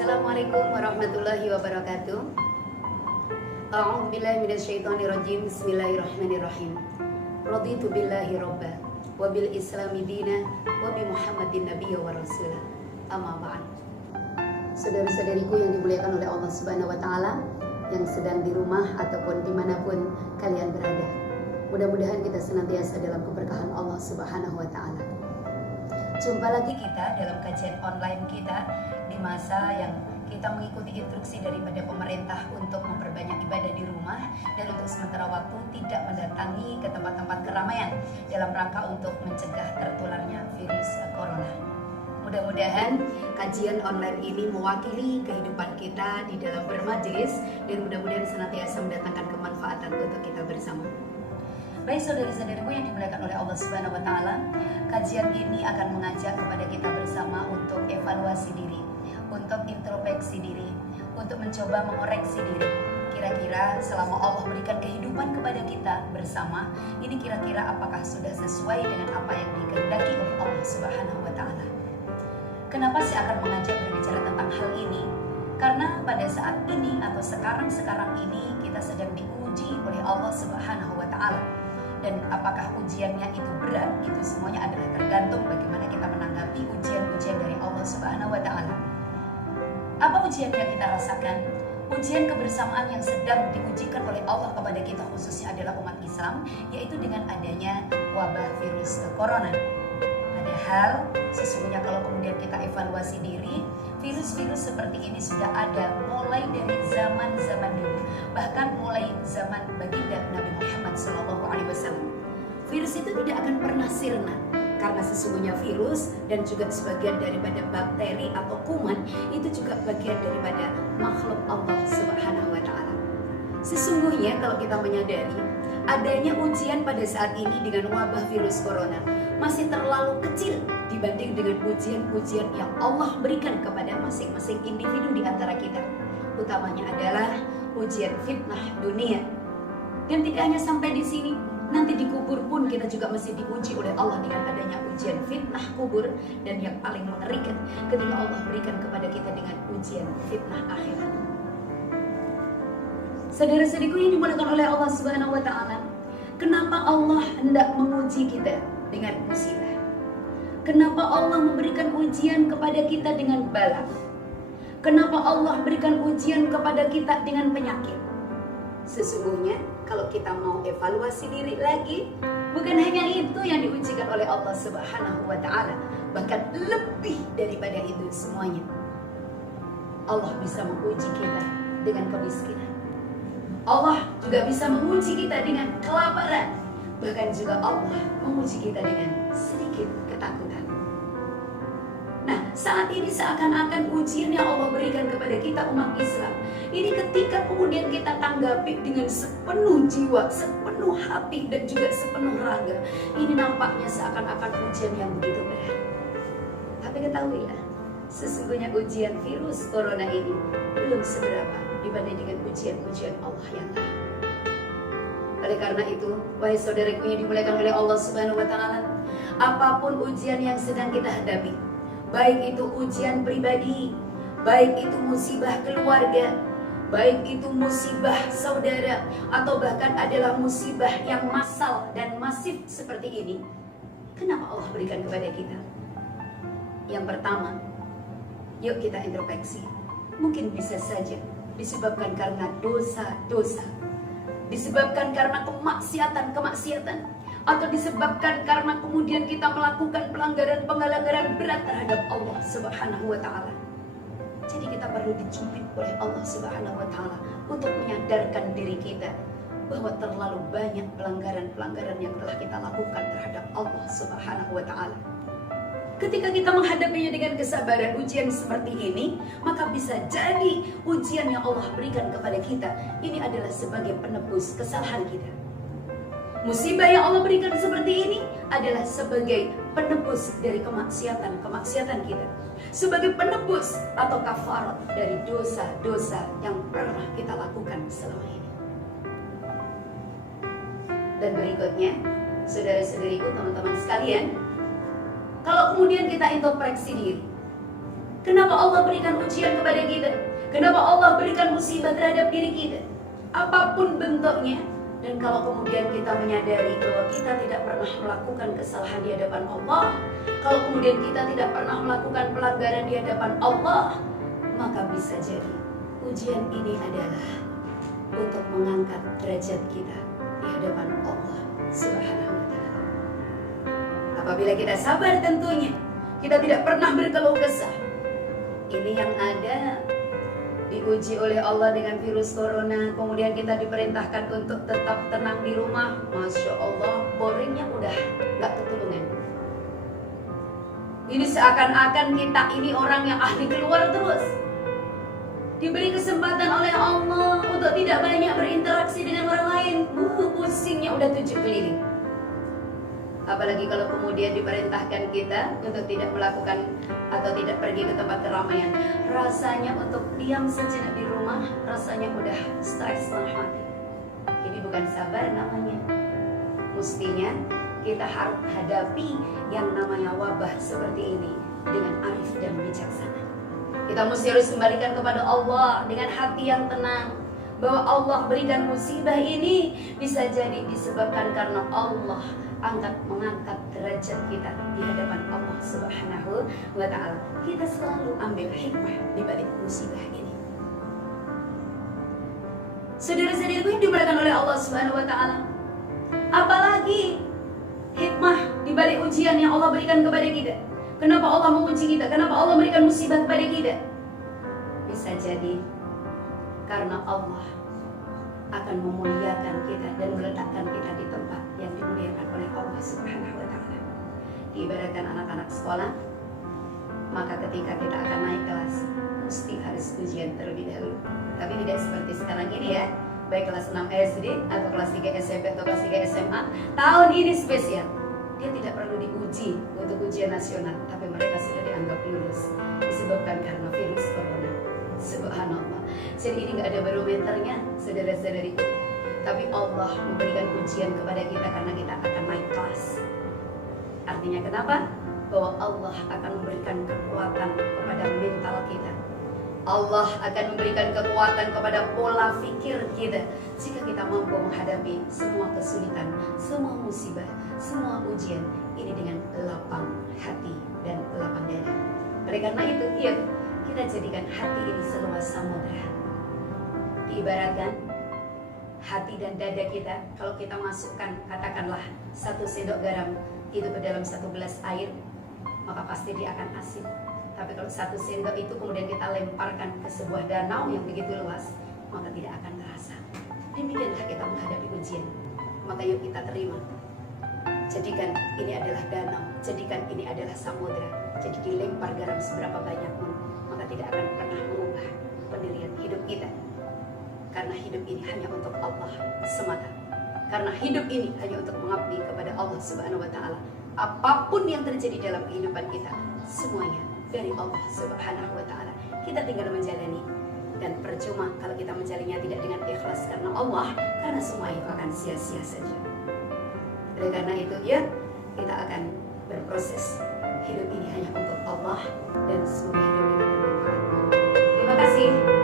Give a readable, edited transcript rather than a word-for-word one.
Assalamualaikum warahmatullahi wabarakatuh. A'udzubillahi minasyaitonirrajim. Bismillahirrahmanirrahim. Raditu billahi robba wa bil islami dina wa bi Muhammadin nabiyya wa rasulah. Amma ba'd. Saudara-saudariku yang dimuliakan oleh Allah Subhanahu wa taala, yang sedang di rumah ataupun dimanapun kalian berada, mudah-mudahan kita senantiasa dalam keberkahan Allah Subhanahu wa taala. Jumpa lagi kita dalam kajian online kita di masa yang kita mengikuti instruksi daripada pemerintah untuk memperbanyak ibadah di rumah dan untuk sementara waktu tidak mendatangi ke tempat-tempat keramaian dalam rangka untuk mencegah tertularnya virus corona. Mudah-mudahan kajian online ini mewakili kehidupan kita di dalam bermajelis dan mudah-mudahan senantiasa mendatangkan kemanfaatan untuk kita bersama. Baik saudara-saudariku yang dimuliakan oleh Allah Subhanahu wa taala, kajian ini akan mengajak kepada kita bersama untuk evaluasi diri, untuk introspeksi diri, untuk mencoba mengoreksi diri. Kira-kira selama Allah berikan kehidupan kepada kita bersama, ini kira-kira apakah sudah sesuai dengan apa yang dikehendaki oleh Allah Subhanahu wa taala? Kenapa saya akan mengajak berbicara tentang hal ini? Karena pada saat ini atau sekarang ini kita sedang diuji oleh Allah Subhanahu wa taala. Dan apakah ujiannya itu berat, itu semuanya adalah tergantung bagaimana kita menanggapi ujian-ujian dari Allah Subhanahu wa taala. Apa ujian yang kita rasakan? Ujian kebersamaan yang sedang diujikan oleh Allah kepada kita khususnya adalah umat Islam, yaitu dengan adanya wabah virus corona. Padahal sesungguhnya kalau kemudian kita evaluasi diri, virus-virus seperti ini sudah ada mulai dari zaman-zaman dulu, bahkan mulai zaman baginda Nabi Muhammad SAW. Virus itu tidak akan pernah sirna, karena sesungguhnya virus dan juga sebagian daripada bakteri atau kuman itu juga bagian daripada makhluk Allah Subhanahu wa taala. Sesungguhnya kalau kita menyadari adanya ujian pada saat ini dengan wabah virus corona masih terlalu kecil dibanding dengan ujian-ujian yang Allah berikan kepada masing-masing individu di antara kita. Utamanya adalah ujian fitnah dunia. Dan tidak hanya sampai di sini, nanti di kubur pun kita juga masih diuji oleh Allah dengan adanya ujian fitnah kubur, dan yang paling mengerikan ketika Allah berikan kepada kita dengan ujian fitnah akhirat. Saudara-saudariku yang dimuliakan oleh Allah Subhanahu wa taala, kenapa Allah hendak menguji kita dengan musibah? Kenapa Allah memberikan ujian kepada kita dengan bala? Kenapa Allah berikan ujian kepada kita dengan penyakit? Sesungguhnya kalau kita mau evaluasi diri lagi, bukan hanya itu yang diujikan oleh Allah Subhanahu wa taala, bahkan lebih daripada itu semuanya. Allah bisa menguji kita dengan kemiskinan. Allah juga bisa menguji kita dengan kelaparan. Bahkan juga Allah menguji kita dengan sedikit ketakutan. Nah, saat ini seakan-akan ujian yang Allah berikan kepada kita umat Islam, ini ketika kemudian kita tanggapi dengan sepenuh jiwa, sepenuh hati, dan juga sepenuh raga, ini nampaknya seakan-akan ujian yang begitu berat. Tapi ketahuilah, sesungguhnya ujian virus corona ini belum seberapa dibanding dengan ujian-ujian Allah yang lain. Oleh karena itu, wahai saudaraku yang dimuliakan oleh Allah Subhanahu wa taala, apapun ujian yang sedang kita hadapi, baik itu ujian pribadi, baik itu musibah keluarga, baik itu musibah saudara, atau bahkan adalah musibah yang massal dan masif seperti ini, kenapa Allah berikan kepada kita? Yang pertama, yuk kita introspeksi. Mungkin bisa saja disebabkan karena dosa-dosa, disebabkan karena kemaksiatan, atau disebabkan karena kemudian kita melakukan pelanggaran berat terhadap Allah Subhanahu wa taala. Jadi kita perlu dicubit oleh Allah Subhanahu wa taala untuk menyadarkan diri kita bahwa terlalu banyak pelanggaran yang telah kita lakukan terhadap Allah Subhanahu wa taala. Ketika kita menghadapinya dengan kesabaran ujian seperti ini, maka bisa jadi ujian yang Allah berikan kepada kita ini adalah sebagai penebus kesalahan kita. Musibah yang Allah berikan seperti ini adalah sebagai penebus dari kemaksiatan kita, sebagai penebus atau kafarat dari dosa-dosa yang pernah kita lakukan selama ini. Dan berikutnya, saudara-saudariku, teman-teman sekalian, kalau kemudian kita introspeksi diri, Kenapa Allah berikan ujian kepada kita? Kenapa Allah berikan musibah terhadap diri kita? Apapun bentuknya. Dan kalau kemudian kita menyadari bahwa kita tidak pernah melakukan kesalahan di hadapan Allah, kalau kemudian kita tidak pernah melakukan pelanggaran di hadapan Allah, maka bisa jadi ujian ini adalah untuk mengangkat derajat kita di hadapan Allah Subhanahu wa Ta'ala. Apabila kita sabar, tentunya kita tidak pernah berkeluh kesah. Ini yang ada, diuji oleh Allah dengan virus corona, kemudian kita diperintahkan untuk tetap tenang di rumah. Masya Allah, boringnya udah gak ketulungan. Ini seakan-akan kita ini orang yang ahli keluar terus. Diberi kesempatan oleh Allah untuk tidak banyak berinteraksi dengan orang lain. Pusingnya udah 7 keliling. Apalagi kalau kemudian diperintahkan kita untuk tidak melakukan atau tidak pergi ke tempat keramaian. Rasanya untuk diam sejenak di rumah, rasanya udah stres setengah mati. Ini bukan sabar namanya. Mestinya kita harus hadapi yang namanya wabah seperti ini dengan arif dan bijaksana. Kita mesti harus kembalikan kepada Allah dengan hati yang tenang, bahwa Allah berikan musibah ini bisa jadi disebabkan karena Allah mengangkat derajat kita di hadapan Allah Subhanahu wa Ta'ala. Kita selalu ambil hikmah di balik musibah ini. Saudara-saudariku yang dimuliakan oleh Allah Subhanahu wa Ta'ala, apalagi hikmah di balik ujian yang Allah berikan kepada kita. Kenapa Allah menguji kita? Kenapa Allah memberikan musibah kepada kita? Bisa jadi karena Allah akan memuliakan kita dan meletakkan kita di tempat yang dimuliakan oleh Allah Subhanahu wa Ta'ala. Diibaratkan anak-anak sekolah, maka ketika kita akan naik kelas, mesti harus ujian terlebih dahulu. Tapi tidak seperti sekarang ini ya, baik kelas 6 SD atau kelas 3 SMP atau kelas 3 SMA. Tahun ini spesial, dia tidak perlu diuji untuk ujian nasional, tapi mereka sudah dianggap lulus disebabkan karena virus corona. Subhanallah. Jadi ini gak ada barometernya, saudara-saudariku. Tapi Allah memberikan ujian kepada kita karena kita akan naik kelas. Artinya kenapa? Bahwa Allah akan memberikan kekuatan kepada mental kita. Allah akan memberikan kekuatan kepada pola pikir kita, jika kita mampu menghadapi semua kesulitan, semua musibah, semua ujian ini dengan lapang hati dan lapang dada. Oleh karena itu, yuk kita jadikan hati ini seluas samudra. Diibaratkan hati dan dada kita, kalau kita masukkan katakanlah 1 sendok garam itu ke dalam 1 gelas air, maka pasti dia akan asin. Tapi kalau 1 sendok itu kemudian kita lemparkan ke sebuah danau yang begitu luas, maka tidak akan terasa. Demikianlah kita menghadapi ujian. Maka yuk kita terima. Jadikan ini adalah danau, jadikan ini adalah samudra. Jadi dilempar garam seberapa banyak pun, maka tidak akan pernah mengubah pendirian hidup kita. Karena hidup ini hanya untuk Allah semata. Karena hidup ini hanya untuk mengabdi kepada Allah Subhanahu wa Ta'ala. Apapun yang terjadi dalam kehidupan kita, semuanya dari Allah Subhanahu wa Ta'ala. Kita tinggal menjalani, dan percuma kalau kita menjalannya tidak dengan ikhlas karena Allah, karena semua itu akan sia-sia saja. Oleh karena itu ya, kita akan berproses. Hidup ini hanya untuk Allah, dan semoga hidup kita bermanfaat. Terima kasih.